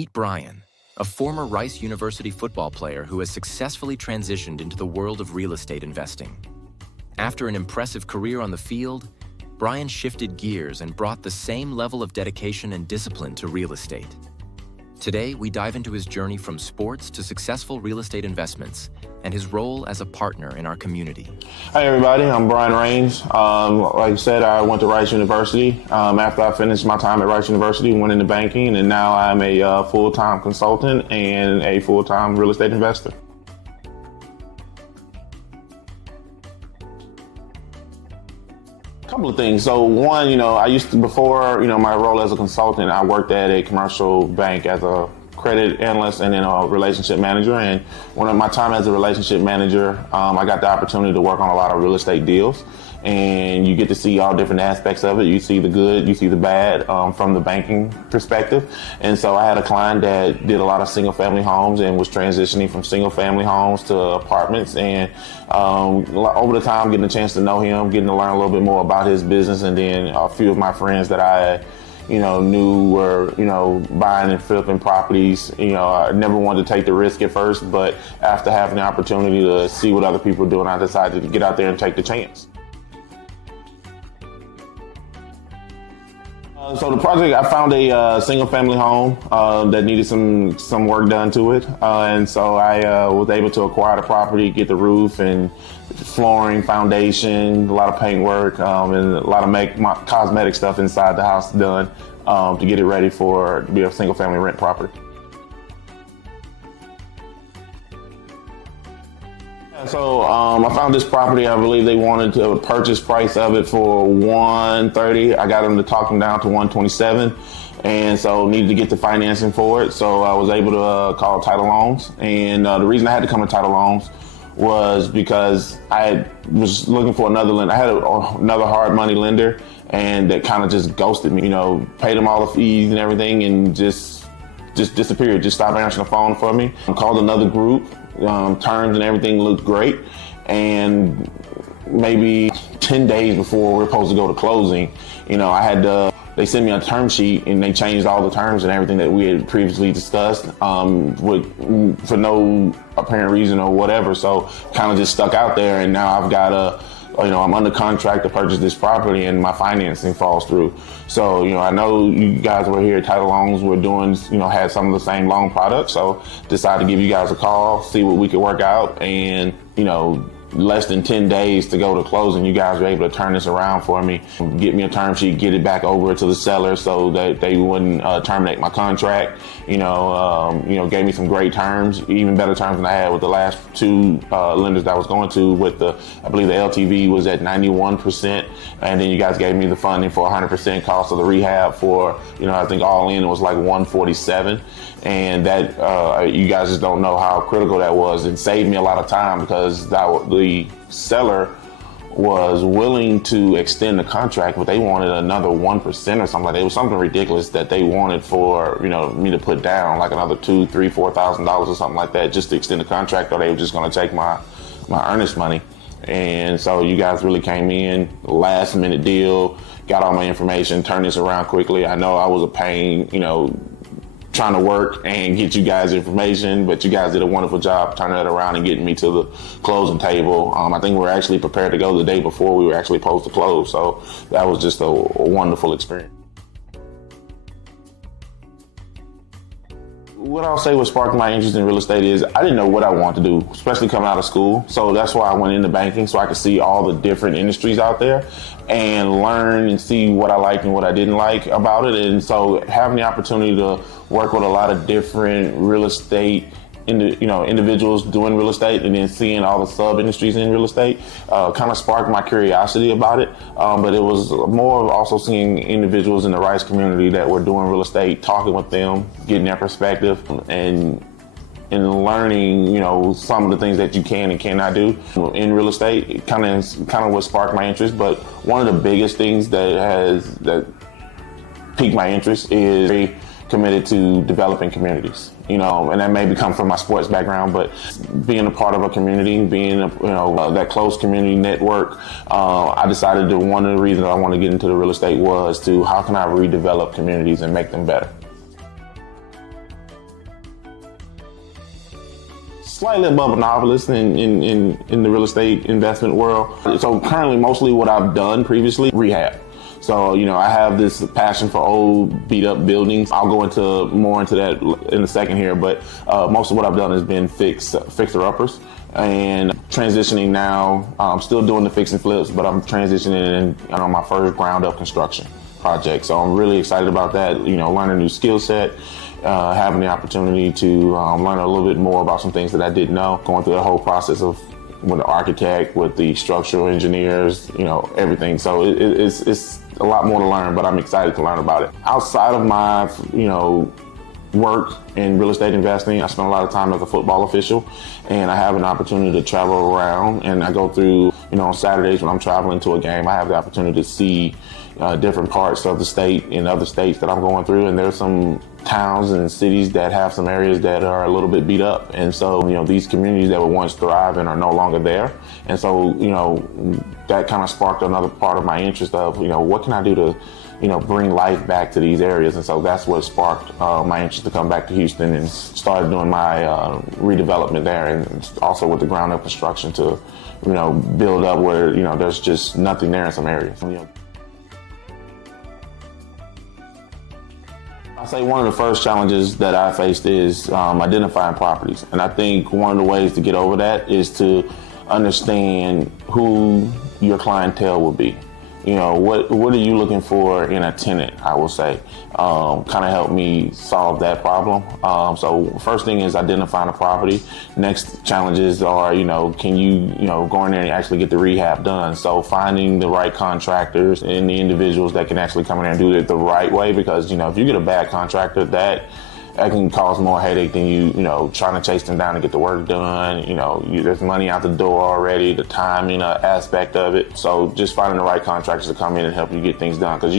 Meet Brian, a former Rice University football player who has successfully transitioned into the world of real estate investing. After an impressive career on the field, Brian shifted gears and brought the same level of dedication and discipline to real estate. Today, we dive into his journey from sports to successful real estate investments and his role as a partner in our community. Hi everybody, I'm Brian Raines. Like I said, I went to Rice University. After I finished my time at Rice University, went into banking, and now I'm a full-time consultant and a full-time real estate investor. Couple of things. So one, I used to, before, my role as a consultant, I worked at a commercial bank as a credit analyst and then a relationship manager. And one of my time as a relationship manager, I got the opportunity to work on a lot of real estate deals. And you get to see all different aspects of it. You see the good, you see the bad from the banking perspective. And so I had a client that did a lot of single family homes and was transitioning from single family homes to apartments. And over the time, getting a chance to know him, getting to learn a little bit more about his business. And then a few of my friends that I knew were, buying and flipping properties. I never wanted to take the risk at first, but after having the opportunity to see what other people are doing, I decided to get out there and take the chance. So the project, I found a single-family home that needed some work done to it, and so I was able to acquire the property, get the roof and flooring, foundation, a lot of paint work, and a lot of cosmetic stuff inside the house done to get it ready to be a single-family rent property. So I found this property. I believe they wanted to purchase price of it for $130. I got them to talk them down to $127, and so needed to get the financing for it. So I was able to call Tidal Loans, and the reason I had to come to Tidal Loans was because I was looking for another lender. I had another hard money lender, and that kind of just ghosted me. Paid them all the fees and everything, and just disappeared. Just stopped answering the phone for me. I called another group. Terms and everything looked great, and maybe 10 days before we're supposed to go to closing, they sent me a term sheet and they changed all the terms and everything that we had previously discussed for no apparent reason or whatever. So kind of just stuck out there, and now I've got I'm under contract to purchase this property and my financing falls through. So, I know you guys were here at Tidal Loans. We're doing, had some of the same loan products. So decided to give you guys a call, see what we could work out. And, less than 10 days to go to closing, you guys were able to turn this around for me, get me a term sheet, get it back over to the seller so that they wouldn't terminate my contract. Gave me some great terms, even better terms than I had with the last two lenders that I was going to. I believe the LTV was at 91%, and then you guys gave me the funding for 100% cost of the rehab for, I think all in it was like 147, and that you guys just don't know how critical that was. It saved me a lot of time because the seller was willing to extend the contract, but they wanted another 1% or something like that. It was something ridiculous that they wanted for, me to put down like another $2,000, $3,000, $4,000 or something like that just to extend the contract, or they were just going to take my earnest money. And so you guys really came in, last minute deal, got all my information, turned this around quickly. I know I was a pain, trying to work and get you guys information, but you guys did a wonderful job turning it around and getting me to the closing table. I think we were actually prepared to go the day before we were actually supposed to close, so that was just a wonderful experience. What I'll say what sparked my interest in real estate is I didn't know what I wanted to do, especially coming out of school. So that's why I went into banking, so I could see all the different industries out there and learn and see what I liked and what I didn't like about it. And so having the opportunity to work with a lot of different real estate individuals doing real estate, and then seeing all the sub industries in real estate kind of sparked my curiosity about it. But it was more of also seeing individuals in the Rice community that were doing real estate, talking with them, getting their perspective, and learning, some of the things that you can and cannot do in real estate. It kind of what sparked my interest. But one of the biggest things that piqued my interest is very committed to developing communities. And that may come from my sports background, but being a part of a community, being that close community network, I decided that one of the reasons I wanted to get into the real estate was how can I redevelop communities and make them better. slightly above a novelist in the real estate investment world. So currently, mostly what I've done previously, rehab. So, I have this passion for old beat up buildings. I'll go more into that in a second here, but most of what I've done has been fixer uppers. And transitioning now, I'm still doing the fix and flips, but I'm transitioning on my first ground up construction project. So I'm really excited about that, learning a new skill set, having the opportunity to learn a little bit more about some things that I didn't know, going through the whole process of with the architect, with the structural engineers, everything. So it's a lot more to learn, but I'm excited to learn about it. Outside of my, work in real estate investing, I spend a lot of time as a football official, and I have an opportunity to travel around, and I go through, on Saturdays when I'm traveling to a game, I have the opportunity to see different parts of the state in other states that I'm going through, and there's some towns and cities that have some areas that are a little bit beat up, and so these communities that were once thriving are no longer there, and so that kind of sparked another part of my interest of what can I do to bring life back to these areas. And so that's what sparked my interest to come back to Houston and started doing my redevelopment there, and also with the ground up construction to build up where there's just nothing there in some areas. I say one of the first challenges that I faced is identifying properties. And I think one of the ways to get over that is to understand who your clientele will be. What are you looking for in a tenant, I will say, kind of helped me solve that problem. So first thing is identifying a property. Next challenges are, can you, go in there and actually get the rehab done? So finding the right contractors and the individuals that can actually come in there and do it the right way, because, if you get a bad contractor, that can cause more headache than you trying to chase them down to get the work done. There's money out the door already, the timing aspect of it. So just finding the right contractors to come in and help you get things done. Because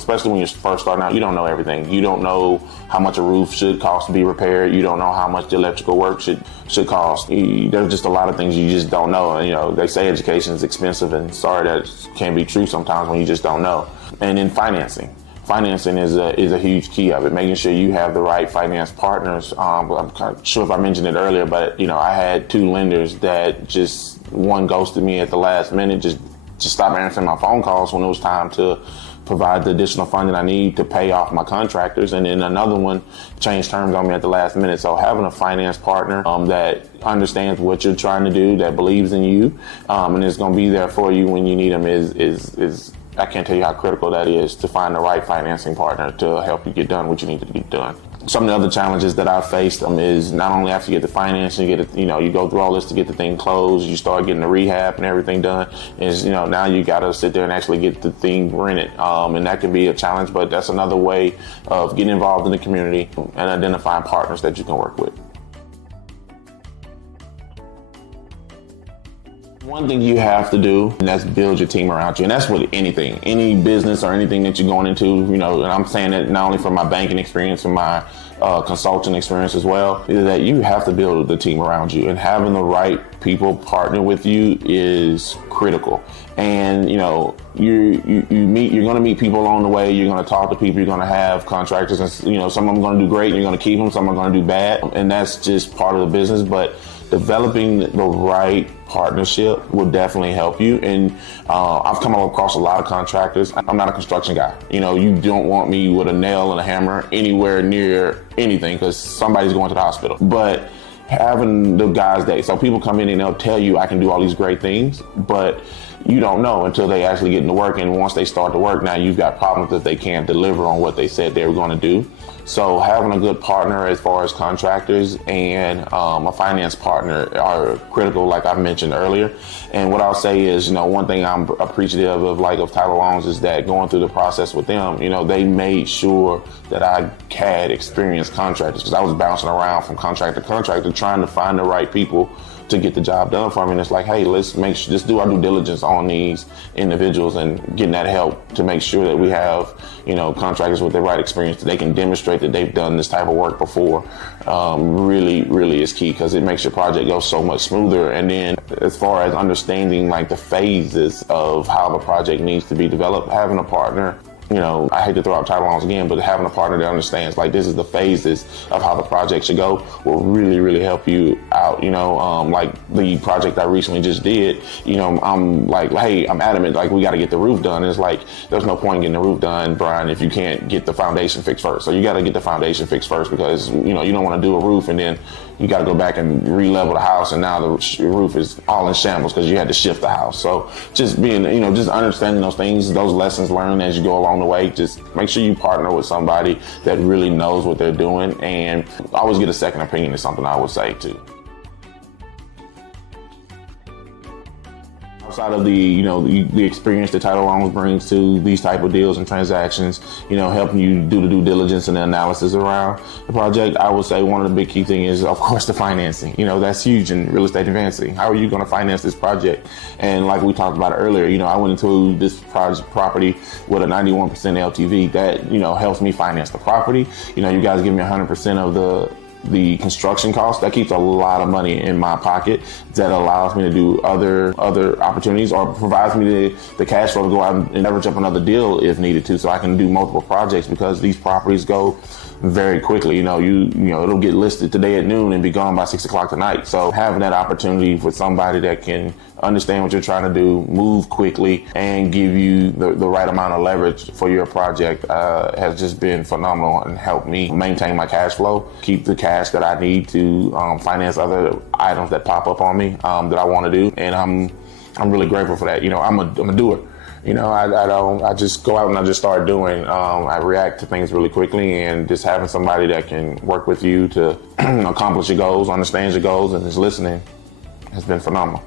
especially when you're first starting out, you don't know everything. You don't know how much a roof should cost to be repaired. You don't know how much the electrical work should cost. There's just a lot of things you just don't know. They say education is expensive, and sorry, that can be true sometimes when you just don't know. And then financing. Financing is a huge key of it, making sure you have the right finance partners. I'm not sure if I mentioned it earlier, but I had two lenders that just, one ghosted me at the last minute, just stopped answering my phone calls when it was time to provide the additional funding I need to pay off my contractors, and then another one changed terms on me at the last minute. So having a finance partner that understands what you're trying to do, that believes in you, and is going to be there for you when you need them is I can't tell you how critical that is, to find the right financing partner to help you get done what you need to get done. Some of the other challenges that I've faced is not only after you get the financing, you go through all this to get the thing closed, you start getting the rehab and everything done, is now you got to sit there and actually get the thing rented, and that can be a challenge, but that's another way of getting involved in the community and identifying partners that you can work with. One thing you have to do, and that's build your team around you. And that's with anything, any business or anything that you're going into, and I'm saying that not only from my banking experience and my consulting experience as well, is that you have to build the team around you, and having the right people partner with you is critical. And you're going to meet people along the way. You're going to talk to people. You're going to have contractors, and some of them are going to do great, and you're going to keep them. Some are going to do bad, and that's just part of the business. But developing the right partnership will definitely help you. And I've come across a lot of contractors. I'm not a construction guy. You don't want me with a nail and a hammer anywhere near anything, because somebody's going to the hospital. But having the guys so people come in and they'll tell you I can do all these great things, but you don't know until they actually get into work. And once they start to work, now you've got problems that they can't deliver on what they said they were going to do. So having a good partner as far as contractors and a finance partner are critical, like I mentioned earlier. And what I'll say is, one thing I'm appreciative of Tidal Loans is that going through the process with them, they made sure that I had experienced contractors, because I was bouncing around from contract to contract trying to find the right people to get the job done for me. And it's like, hey, let's do our due diligence on these individuals and getting that help to make sure that we have, contractors with the right experience, that they can demonstrate that they've done this type of work before. Really, really is key, because it makes your project go so much smoother. And then as far as understanding the phases of how the project needs to be developed, having a partner I hate to throw out Tidal Loans again, but having a partner that understands like this is the phases of how the project should go will really, really help you out. Like the project I recently just did, I'm like, hey, I'm adamant, like we got to get the roof done. And it's like, there's no point in getting the roof done, Brian, if you can't get the foundation fixed first. So you got to get the foundation fixed first because, you don't want to do a roof and then you got to go back and re-level the house, and now the roof is all in shambles because you had to shift the house. So just being, just understanding those things, those lessons learned as you go along the way, just make sure you partner with somebody that really knows what they're doing, and always get a second opinion is something I would say too. Outside of the experience that Tidal Loans brings to these type of deals and transactions, helping you do the due diligence and the analysis around the project, I would say one of the big key things is, of course, the financing. That's huge in real estate investing. How are you going to finance this project? And like we talked about earlier, I went into this property with a 91% LTV. That, helps me finance the property. You guys give me 100% of the construction cost. That keeps a lot of money in my pocket that allows me to do other opportunities, or provides me the cash flow to go out and leverage up another deal if needed to, so I can do multiple projects, because these properties go very quickly. It'll get listed today at noon and be gone by 6 o'clock tonight. So having that opportunity with somebody that can understand what you're trying to do, move quickly, and give you the right amount of leverage for your project has just been phenomenal and helped me maintain my cash flow, keep the cash that I need to finance other items that pop up on me that I want to do. And I'm really grateful for that. I'm a doer. I just go out and I just start doing. I react to things really quickly, and just having somebody that can work with you to accomplish your goals, understands your goals, and is listening has been phenomenal.